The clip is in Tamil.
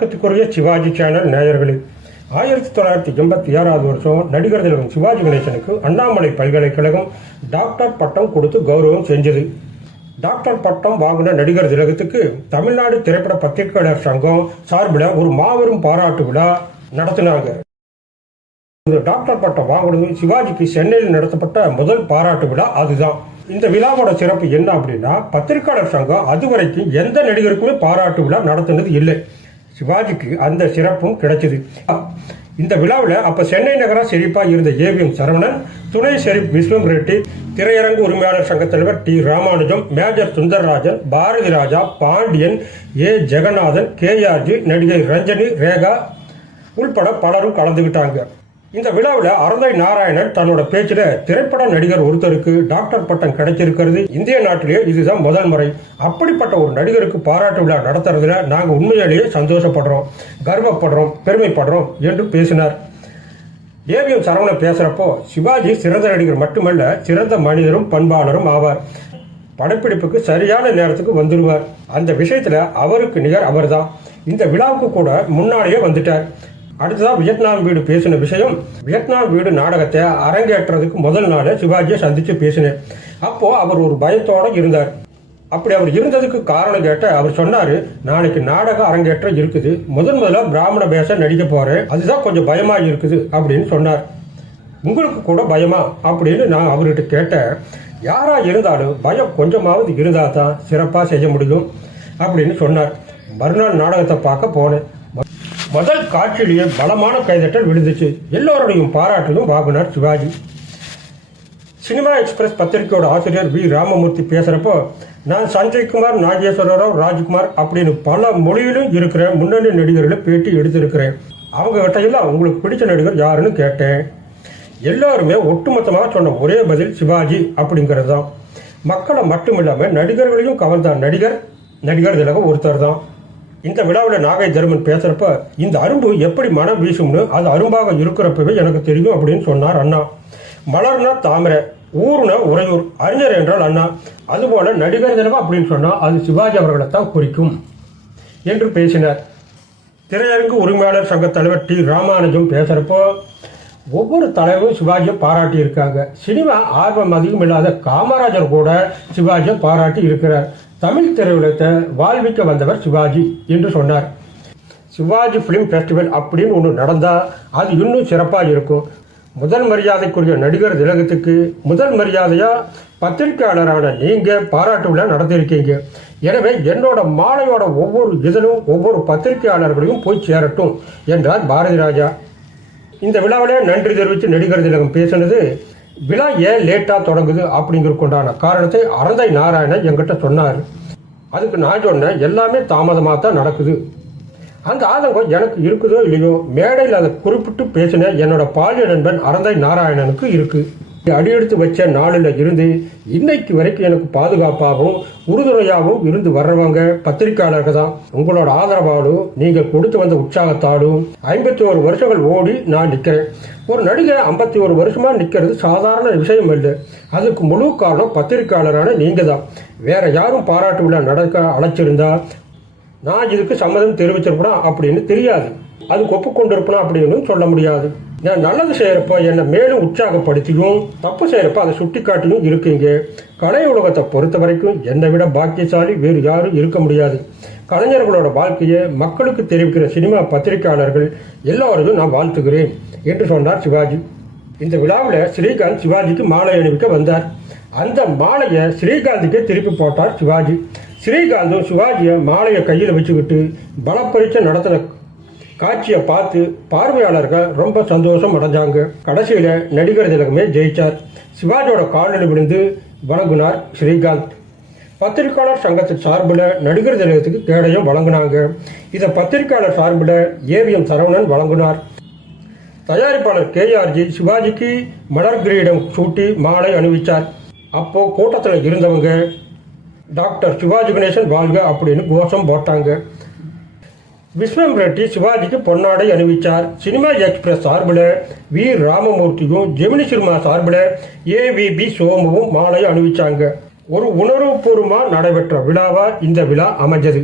வணக்கத்துக்குரிய சிவாஜி சேனல் நேயர்களே ஆயிரத்தி தொள்ளாயிரத்தி எண்பத்தி ஆறாவது வருஷம் நடிகர் திலகம் சிவாஜி கணேசனுக்கு அண்ணாமலை பல்கலைக்கழகம் டாக்டர் பட்டம் கொடுத்து கௌரவம் செஞ்சது. டாக்டர் பட்டம் வாங்கின நடிகர் திலகத்துக்கு தமிழ்நாடு திரைப்பட பத்திரிகையாளர் சங்கம் சார்பில் ஒரு மாபெரும் பாராட்டு விழா நடத்தினாங்க. டாக்டர் பட்டம் வாங்கினது சிவாஜிக்கு சென்னையில் நடத்தப்பட்ட முதல் பாராட்டு விழா அதுதான். இந்த விழாவோட சிறப்பு என்ன அப்படின்னா பத்திரிகையாளர் சங்கம் அதுவரைக்கும் எந்த நடிகருக்குமே பாராட்டு விழா நடத்தினது இல்லை. சிவாஜிக்கு அந்த சிறப்பும் கிடைச்சது. இந்த விழாவில் அப்போ சென்னை நகரம் செழிப்பாக இருந்த ஏவிஎம் சரவணன் துணை செரிப் விஸ்வம் ரெட்டி திரையரங்கு உரிமையாளர் சங்க தலைவர் T Ramanujam major Sundararajan Bharathi Raja Pandian A Jagannathan KRG நடிகை ரஞ்சனி ரேகா உள்பட பலரும் கலந்துக்கிட்டாங்க இந்த விழாவில் அறந்தை நாராயணன் தன்னோட பேச்சில் திரைப்பட நடிகர் ஒருத்தருக்கு டாக்டர் பட்டம் கிடைச்சிருக்கிறது இந்திய நாட்டிலேயே இதுதான் முதல் முறை. அப்படிப்பட்ட ஒரு நடிகருக்கு பாராட்டு விழா நடத்துறதுல நாங்கள் உண்மையிலேயே சந்தோஷப்படுறோம் கர்வப்படுறோம் பெருமைப்படுறோம் என்று பேசினார். ஏவிஎம் சரவணன் பேசுறப்போ சிவாஜி சிறந்த நடிகர் மட்டுமல்ல சிறந்த மனிதரும் பண்பாளரும் ஆவார். படப்பிடிப்புக்கு சரியான நேரத்துக்கு வந்துடுவார் அந்த விஷயத்துல அவருக்கு நிகர் அவர்தான். இந்த விழாவுக்கு கூட முன்னாடியே வந்துட்டார். அடுத்ததான் வியட்நாம் வீடு பேசின விஷயம். வியட்நாம் வீடு நாடகத்தை அரங்கேற்றதுக்கு முதல் நாளே சிவாஜியை சந்திச்சு பேசினேன். அப்போ அவர் ஒரு பயத்தோட இருந்தார். அப்படி அவர் இருந்ததுக்கு காரணம் கேட்ட அவர் சொன்னாரு நாளைக்கு நாடக அரங்கேற்றம் இருக்குது. முதன் முதல்ல பிராமண பேச நடிக்க போறேன். அதுதான் கொஞ்சம் பயமா இருக்குது அப்படின்னு சொன்னார். உங்களுக்கு கூட பயமா? அப்படின்னு நான் அவர்கிட்ட கேட்டேன். யாரா இருந்தாலும் பயம் கொஞ்சமாவது இருந்தா தான் சிறப்பா செய்ய முடியும் அப்படின்னு சொன்னார். மறுநாள் நாடகத்தை பார்க்க போனேன். முதல் காட்சியிலேயே பலமான கைதட்டல் விழுந்துச்சு. எல்லோருடையும் பாராட்டிலும் வாங்கினார் சிவாஜி. சினிமா எக்ஸ்பிரஸ் பத்திரிகையோட ஆசிரியர் வி. ராமமூர்த்தி பேசுகிறப்போ நான் சஞ்சய்குமார் நாகேஸ்வர ராவ் ராஜ்குமார் அப்படின்னு பல மொழியிலும் இருக்கிற முன்னணி நடிகர்களை பேட்டி எடுத்திருக்கிறேன். அவங்க கிட்டையெல்லாம் உங்களுக்கு பிடிச்ச நடிகர் யாருன்னு கேட்டேன். எல்லாருமே ஒட்டுமொத்தமாக சொன்ன ஒரே பதில் சிவாஜி அப்படிங்கிறது தான் மக்களை மட்டும் இல்லாமல் நடிகர்களையும் கவர்ந்த நடிகர் நடிகர் திலகம் ஒருத்தர் தான் இந்த விழாவில் நாகை தர்மன் பேசுறப்ப இந்த அரும்பு எப்படி மனம் வீசும்னு அது அரும்பாக இருக்கிறப்பவே எனக்கு தெரியும் அப்படின்னு சொன்னார் அண்ணா. மலர்னா தாமரை ஊர்னா உறையூர் அறிஞர் என்றால் அண்ணா. அதுபோல நடிகர் திலகம் அப்படின்னு சொன்னால் அது சிவாஜி அவர்களை தான் குறிக்கும் என்று பேசினார். திரையரங்கு உரிமையாளர் சங்க தலைவர் டி. ராமானுஜம் பேசுறப்போ ஒவ்வொரு தலைவரும் சிவாஜியை பாராட்டி இருக்காங்க சினிமா ஆர்வம் அதிகம் இல்லாத காமராஜர் கூட சிவாஜியை பாராட்டி இருக்கிறார். தமிழ் திரையுலகத்தை வாழ்விக்க வந்தவர் சிவாஜி என்று சொன்னார். சிவாஜி ஃபிலிம் ஃபெஸ்டிவல் அப்படின்னு ஒன்று நடந்தால் அது இன்னும் சிறப்பாக இருக்கும். முதல் மரியாதைக்குரிய நடிகர் திலகத்துக்கு முதல் மரியாதையாக பத்திரிகையாளரான நீங்கள் பாராட்டு விழா நடத்தியிருக்கீங்க. எனவே என்னோட மாலையோட ஒவ்வொரு இதழும் ஒவ்வொரு பத்திரிகையாளர்களையும் போய் சேரட்டும் என்றார் பாரதி ராஜா. இந்த விழாவிலே நன்றி தெரிவித்து நடிகர் திலகம் பேசினது விழா ஏன் லேட்டாக தொடங்குது அப்படிங்கிறதுக்குண்டான காரணத்தை அறந்தை நாராயணன் என்கிட்ட சொன்னார். அதுக்கு நான் சொன்னேன் எல்லாமே தாமதமாக தான் நடக்குது. அந்த ஆதங்கம் எனக்கு இருக்குதோ இல்லையோ மேடையில் அதை குறிப்பிட்டு பேசின என்னோட பாலிய நண்பன் அறந்தை நாராயணனுக்கு இருக்குது அடியெடுத்து வச்ச நாளில் இருந்து இன்னைக்கு வரைக்கும் எனக்கு பாதுகாப்பாகவும் உறுதுணையாகவும் இருந்து வர்றவங்க பத்திரிக்கையாளர்கள் தான் உங்களோட ஆதரவாலும் நீங்கள் கொடுத்து வந்த உற்சாகத்தாலும் ஐம்பத்தி ஒரு வருஷங்கள் ஓடி நான் நிற்கிறேன் ஒரு நடிகர் ஐம்பத்தி ஒரு வருஷமா நிற்கிறது சாதாரண விஷயம் இல்லை அதுக்கு முழு காரணம் பத்திரிக்கையாளரான நீங்க தான் வேற யாரும் பாராட்டு விழா நடக்க அழைச்சிருந்தா நான் இதுக்கு சம்மதம் தெரிவிச்சிருப்பேனா அப்படின்னு தெரியாது. அதுக்கு ஒப்புக்கொண்டிருப்பேனா அப்படின்னு சொல்ல முடியாது. நான் நல்லது செய்யறப்ப என்னை மேலும் உற்சாகப்படுத்தியும் தப்பு செய்யறப்ப அதை சுட்டி காட்டியும் இருக்கீங்க. கலை உலகத்தை பொறுத்த வரைக்கும் என்னை விட பாக்கியசாலி வேறு யாரும் இருக்க முடியாது. கலைஞர்களோட வாழ்க்கையை மக்களுக்கு தெரிவிக்கிற சினிமா பத்திரிகையாளர்கள் எல்லோரையும் நான் வாழ்த்துகிறேன் என்று சொன்னார் சிவாஜி. இந்த விழாவில் ஸ்ரீகாந்த் சிவாஜிக்கு மாலை அணிவிக்க வந்தார். அந்த மாலையை ஸ்ரீகாந்துக்கே திருப்பி போட்டார் சிவாஜி. ஸ்ரீகாந்தும் சிவாஜியை மாலையை கையில் வச்சுக்கிட்டு பலப்பரீட்சை நடத்தின காட்சியை பார்த்து பார்வையாளர்கள் ரொம்ப சந்தோஷம் அடைஞ்சாங்க. கடைசியில் நடிகர் திலகமே ஜெயிச்சார். சிவாஜியோட காலில் விழுந்து வணங்கினார் ஸ்ரீகாந்த். பத்திரிகையாளர் சங்கத்தின் சார்பில் நடிகர் திலகத்துக்கு கேடயம் வழங்கினாங்க. இதை பத்திரிகையாளர் சார்பில் ஏவிஎம் சரவணன் வழங்கினார். தயாரிப்பாளர் கேஆர்ஜி சிவாஜிக்கு மலர் கிரீடம் சூட்டி மாலை அணிவித்தார் அப்போ கூட்டத்தில் இருந்தவங்க டாக்டர் சிவாஜி கணேசன் வாழ்க அப்படின்னு கோஷம் போட்டாங்க. விஸ்வம் ரெட்டி சிவாஜிக்கு பொன்னாடை அணிவிச்சார். சினிமா எக்ஸ்பிரஸ் சார்பில் வி. ராமமூர்த்தியும் ஜெமினி சினிமா சார்பில் ஏவிபி சோமுவும் மாலை அணிவிச்சாங்க. ஒரு உணர்வுபூர்வமாக நடைபெற்ற விழாவா இந்த விழா அமைஞ்சது.